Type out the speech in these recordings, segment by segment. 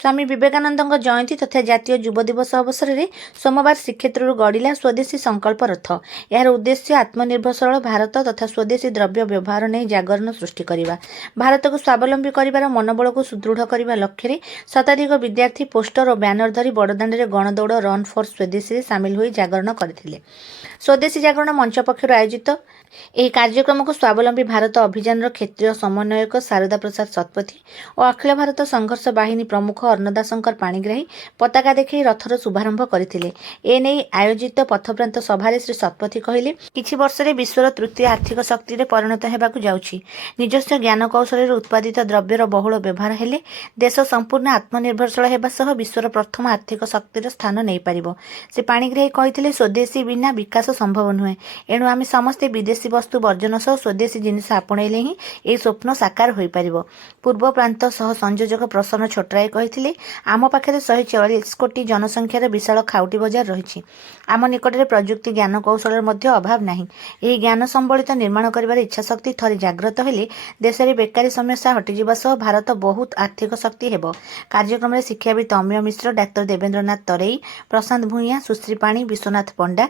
स्वामी विवेकानंद जयंती तथा जातीय युव दिवस अवसर में सोमवार श्रीक्षेत्र गड़िला स्वदेशी संकल्प रथ। यार उद्देश्य आत्मनिर्भरशील भारत तथा स्वदेशी द्रव्य व्यवहार नहीं जागरण सृष्टि करने, भारत को स्वावलंबी कर मनोबल को सुदृढ़ करने लक्ष्य शताधिक विद्यार्थी पोस्टर और ब्यानर धरी बड़दाण्ड गणदौड़ रन फॉर स्वदेशी सामिल हो जागरण करथिले। स्वदेशी जागरण मंच पक्षर आयोजित यह कार्यक्रम को स्वावलंबी भारत अभियान क्षेत्रीय समन्वयक शारदा प्रसाद शतपथी और अखिल भारत संघर्ष बाहिनी प्रमुख अन्नदाशंकर पाणिग्राही पताका देखा रथर शुभारंभ करथिले। एने आयोजित पथप्रांत सभा श्री शतपथी कहले, किछि वर्ष रे विश्वर तृतीय आर्थिक शक्ति रे परिणत हेबाकु जाउछि। निजस्व ज्ञान कौशल उत्पादित द्रव्यर बहुल व्यवहार हेले देश संपूर्ण आत्मनिर्भरशील हेबा सह विश्वर प्रथम आर्थिक शक्तिर स्थान नहीं पारिबो। से पाणिग्राही कहिथिले, स्वदेशी बिना विकास संभव नुहे। एणु आमे समस्ते विदेशी वस्तु वर्जन सह स्वदेशी जिनिस आपणेले ही ए स्वप्न साकार होई पारिबो। पूर्व प्रांत सह संयोजक प्रसन्न छोटराय कहिथिले, आम पाखे 144 कोटी जनसंख्यार विशाल खाउटी बजार रही। आम निकटरे प्रजुक्ति ज्ञान कौशल मध्य अभाव नहीं। यह ज्ञान संबलित निर्माण करिवार इच्छाशक्ति थरे जागृत हेले देश में बेकारी समस्या हटिଯିबा सह भारत बहुत आर्थिक शक्ति हेबो। कार्यक्रम में शिक्षाविद अमीय मिश्र, डाक्टर देवेंद्रनाथ तरेई, प्रशांत भूइया, सुश्री पाणी, विश्वनाथ पंडा,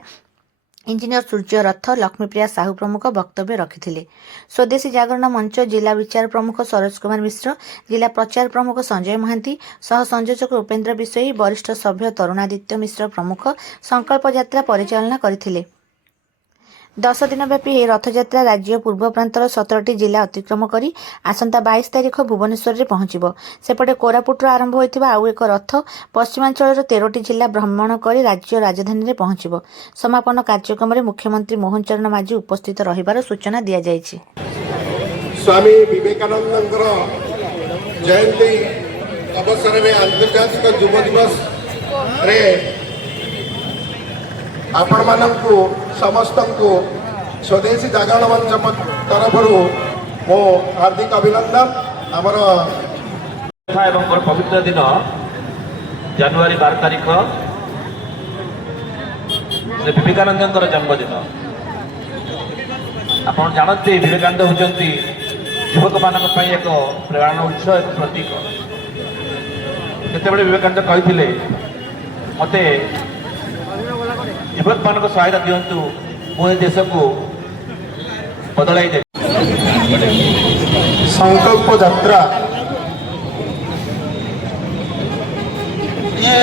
इंजीनियर सूर्य रथ, लक्ष्मीप्रिया साहू प्रमुख वक्तव्य रखिथिले। स्वदेशी जागरण मंच जिला विचार प्रमुख सरोज कुमार मिश्र, जिला प्रचार प्रमुख संजय महांती, सह संयोजक उपेन्द्र विषयी, वरिष्ठ सभ्य तरुणादित्य मिश्र प्रमुख संकल्प यात्रा परिचालना करथिले। 10 दिन व्यापी यह रथयात्रा राज्य पूर्व प्रांतर 17टी जिला अतिक्रम करी आसंता 22 तारिख भुवनेश्वर में पहुंचब। सेपटे कोरापुट आरंभ होइथिबा आउ एक रथ पश्चिमांचल 13टी जिला भ्रमण कर राज्य राजधानी में पहुंचब। समापन कार्यक्रम में मुख्यमंत्री मोहन चरण माझी उपस्थित रहिबार सूचना दिया जायछि। स्वामी विवेकानंद जयंती अवसर में अंतर्जातिक युव दिवस रे आपण मानकु समस्त को स्वदेशी जागरण मंच तरफ मो हार्दिक अभिनंदन। आमर एवं पवित्र दिन जनवरी 12 तारिख विवेकानंद जन्मदिन। आप जानते विवेकानंद होती युवक मान एक प्रेरणा उत्स, एक प्रतीक। जितेबाला विवेकानंद कहते मते युवक मान सहायता दिंतु मुझे देश को बदलाई दे। संकल्प यात्रा ये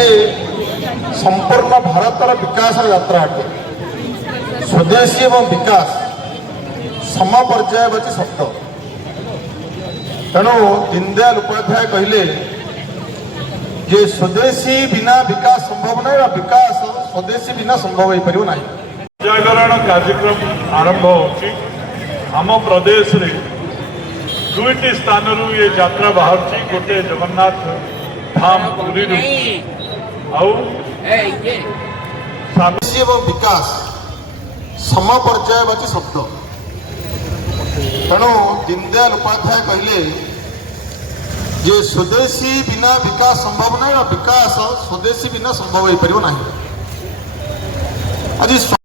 संपूर्ण भारतर विकास यात्रा अटे। स्वदेशी एवं विकास समपर्यायवाची शब्द। तेणु दीनदयाल उपाध्याय कहले जे स्वदेशी बिना विकास संभव नहीं, विकास स्वदेशी बिना संभव हो पार नहीं। जागरण कार्यक्रम आरंभ होची आम प्रदेश रे 2टी स्थान रु ये यात्रा बाहर गोटे जगन्नाथ धाम पुरी स्वदेशी एवं विकास समपर्यायवाची शब्द। तेणु दीनदयाल उपाध्याय कहले जे स्वदेशी बिना विकास संभव नहीं, विकास स्वदेशी बिना संभव हो पार नहीं। आज